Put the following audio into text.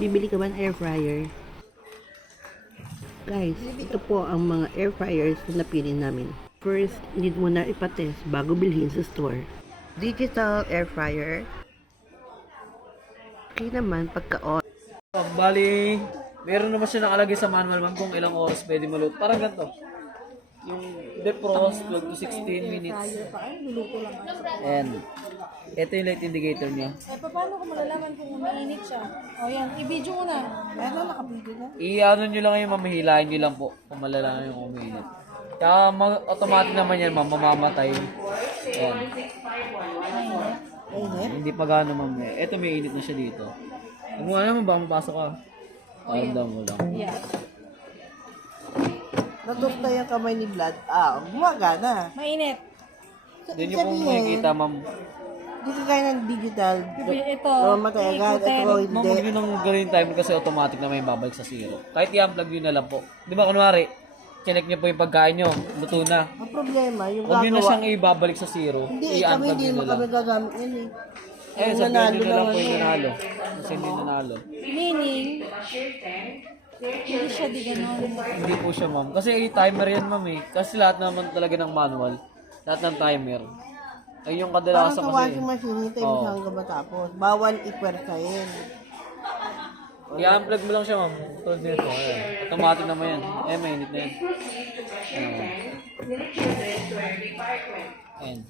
Bibili ka ba ng air fryer? Guys, ito po ang mga air fryers na napili namin. First, need mo na ipatest bago bilhin sa store. Digital air fryer. Okay naman pagka-on. Bali, meron naman siya nakalagay sa manual ma'am kung ilang oras pwede maluto. Parang ganito. Yung defrost 12 to 16 minutes. And ito yung light indicator niya. Paano ko malalaman kung umiinit siya? O yan, i-video mo na. Ano, naka-video na? I-ano nyo lang yung mamahilahin nyo lang po kung malalaman yung umiinit. Kaya automatic naman yan ma'am, mamamatay. Ayan. Hindi pa gano'n ma'am. Ito may init na siya dito. Kung ano naman ba, mapasok ka. Paramdam mo lang. Yeah. Natufta yung kamay ni Vlad. Gumagana. Mainit. Doon nyo pong makikita ma'am. Hindi ka kaya ng digital. Ito. Mamatay agad. Ito Ma'am, huwag nyo nang gawin timer kasi automatic na may babalik sa zero. Kahit i-unplug nyo na lang po. Di ba kunwari, chinek nyo po yung pagkain nyo, luto na. Ang problema, yung Huwag nyo na gagawa. siyang ibabalik sa zero. Hindi, kami I-unplug hindi nyo mo na lang. kami gagamit yan eh. Eh, sabihin nyo na lang po yung nanalo. Kasi hindi nanalo. Meaning, hindi siya di ganon. Hindi po siya ma'am. Kasi timer yan ma'am eh. Kasi lahat naman talaga ng manual. Lahat ng timer. Ay yung Parang kadalasan sa kasi. washing machine, hintay mo siya hanggang matapos. Bawal ipwersahin. I-unplug mo lang siya ma'am. Tulad nito. Ayan. Automatic naman yan. Eh, mainit na yan. Ayan. Ayan.